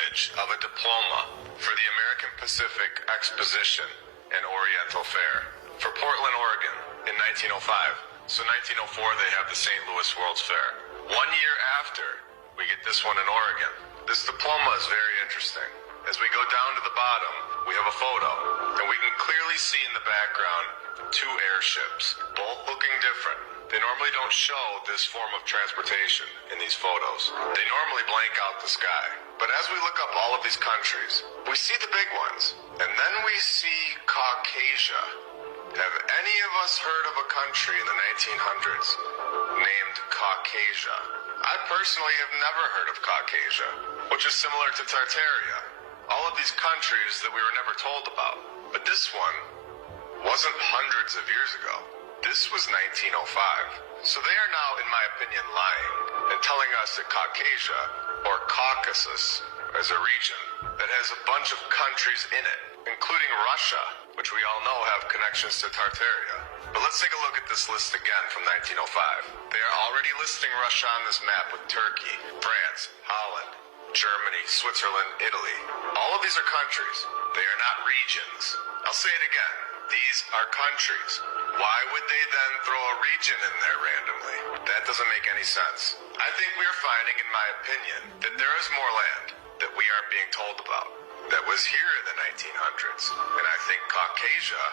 image of a diploma for the American Pacific Exposition and Oriental Fair for Portland, Oregon in 1905. So 1904 they have the St. Louis World's Fair. 1 year after, we get this one in Oregon. This diploma is very interesting. As we go down to the bottom, we have a photo, and we can clearly see in the background 2 airships, both looking different. They normally don't show this form of transportation in these photos. They normally blank out the sky. But as we look up all of these countries, we see the big ones, and then we see Caucasia. Have any of us heard of a country in the 1900s named Caucasia? I personally have never heard of Caucasia, which is similar to Tartaria. All of these countries that we were never told about. But this one wasn't hundreds of years ago. This was 1905. So they are now, in my opinion, lying and telling us that Caucasia, or Caucasus, is a region that has a bunch of countries in it, including Russia, which we all know have connections to Tartaria. But let's take a look at this list again from 1905. They are already listing Russia on this map with Turkey, France, Holland, Germany, Switzerland, Italy. All of these are countries. They are not regions. I'll say it again. These are countries. Why would they then throw a region in there randomly? That doesn't make any sense. I think we are finding, in my opinion, that there is more land that we aren't being told about that was here in the 1900s. And I think Caucasia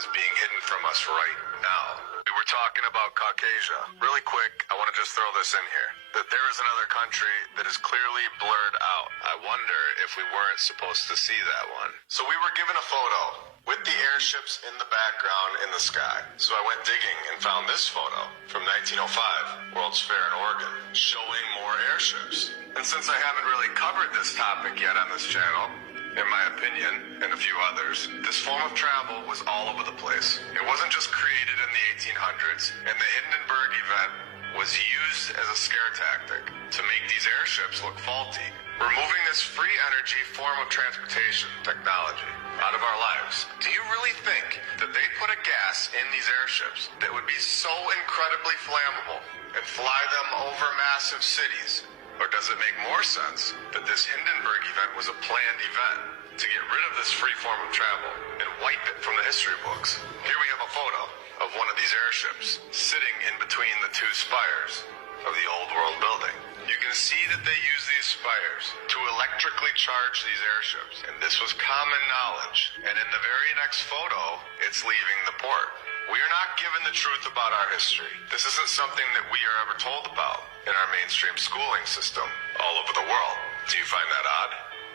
is being hidden from us right now. We were talking about Caucasia. Really quick, I want to just throw this in here. That there is another country that is clearly blurred out. I wonder if we weren't supposed to see that one. So we were given a photo with the airships in the background in the sky. So I went digging and found this photo from 1905, World's Fair in Oregon, showing more airships. And since I haven't really covered this topic yet on this channel, in my opinion, and a few others, this form of travel was all over the place. It wasn't just created in the 1800s, and the Hindenburg event was used as a scare tactic to make these airships look faulty, removing this free energy form of transportation technology out of our lives. Do you really think that they put a gas in these airships that would be so incredibly flammable and fly them over massive cities? Or does it make more sense that this Hindenburg event was a planned event to get rid of this free form of travel and wipe it from the history books? Here we have a photo of one of these airships sitting in between the 2 spires of the Old World building. You can see that they use these spires to electrically charge these airships, and this was common knowledge. And in the very next photo, it's leaving the port. We are not given the truth about our history. This isn't something that we are ever told about in our mainstream schooling system all over the world. Do you find that odd?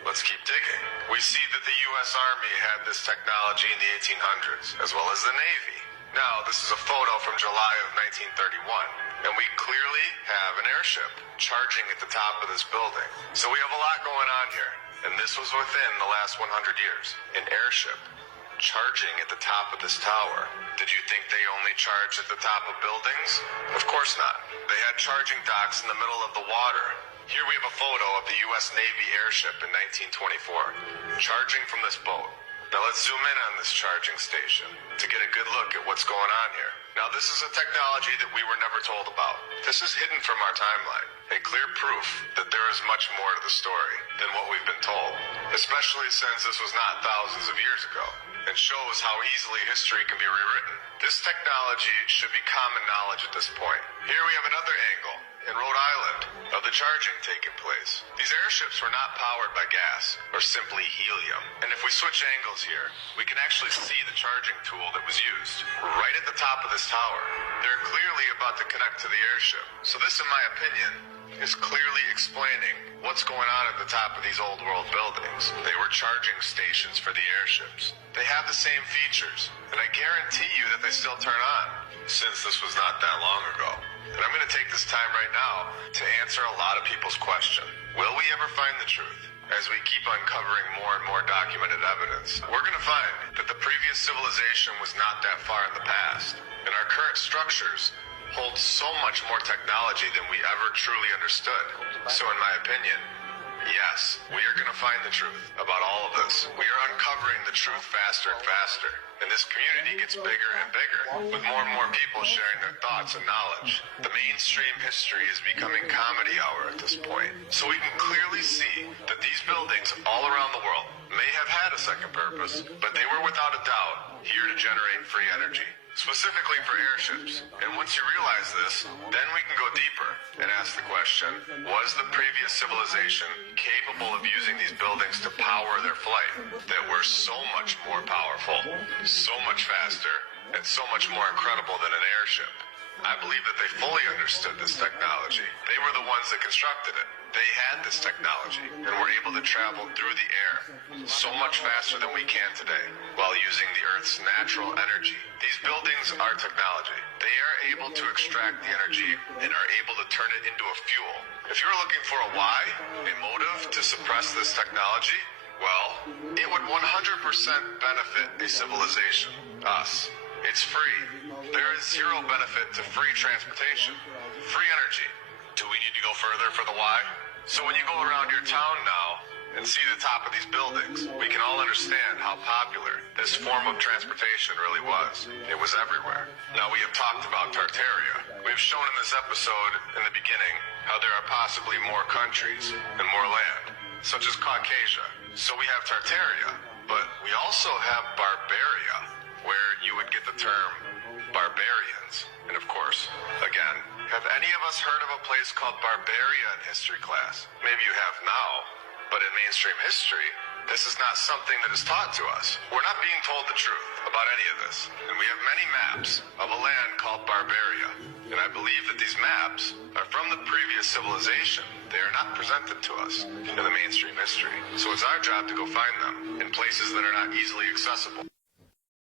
Let's keep digging. We see that the U.S. Army had this technology in the 1800s, as well as the Navy. Now, this is a photo from July of 1931, and we clearly have an airship charging at the top of this building. So we have a lot going on here, and this was within the last 100 years. An airship charging at the top of this tower. Did you think they only charge at the top of buildings? Of course not. They had charging docks in the middle of the water. Here we have a photo of the U.S. Navy airship in 1924, charging from this boat. Now let's zoom in on this charging station to get a good look at what's going on here. Now this is a technology that we were never told about. This is hidden from our timeline, a clear proof that there is much more to the story than what we've been told, especially since this was not thousands of years ago, and shows how easily history can be rewritten. This technology should be common knowledge at this point. Here we have another angle in Rhode Island of the charging taking place. These airships were not powered by gas or simply helium. And if we switch angles here, we can actually see the charging tool that was used right at the top of this tower. They're clearly about to connect to the airship. So this, in my opinion, is clearly explaining what's going on at the top of these old world buildings. They were charging stations for the airships. They have the same features, and I guarantee you that they still turn on, since this was not that long ago. And I'm going to take this time right now to answer a lot of people's question. Will we ever find the truth? As we keep uncovering more and more documented evidence, we're going to find that the previous civilization was not that far in the past, and our current structures hold so much more technology than we ever truly understood. So in my opinion, Yes, we are going to find the truth about all of this. We are uncovering the truth faster and faster. And this community gets bigger and bigger, with more and more people sharing their thoughts and knowledge. The mainstream history is becoming comedy hour at this point. So we can clearly see that these buildings all around the world may have had a second purpose, but they were without a doubt here to generate free energy, specifically for airships. And once you realize this, then we can go deeper and ask the question, was the previous civilization capable of using these buildings to power their flight that were so much more powerful, so much faster, and so much more incredible than an airship? I believe that they fully understood this technology. They were the ones that constructed it. They had this technology and were able to travel through the air so much faster than we can today while using the Earth's natural energy. These buildings are technology. They are able to extract the energy and are able to turn it into a fuel. If you're looking for a why, a motive to suppress this technology, well, it would 100% benefit a civilization, us. It's free. There is zero benefit to free transportation, free energy. Do we need to go further for the why? So when you go around your town now and see the top of these buildings, we can all understand how popular this form of transportation really was. It was everywhere. Now we have talked about Tartaria. We've shown in this episode in the beginning how there are possibly more countries and more land, such as Caucasia. So we have Tartaria, but we also have Barbaria, where you would get the term barbarians. And of course, again, have any of us heard of a place called Barbaria in history class? Maybe you have now, but in mainstream history, this is not something that is taught to us. We're not being told the truth about any of this. And we have many maps of a land called Barbaria. And I believe that these maps are from the previous civilization. They are not presented to us in the mainstream history. So it's our job to go find them in places that are not easily accessible.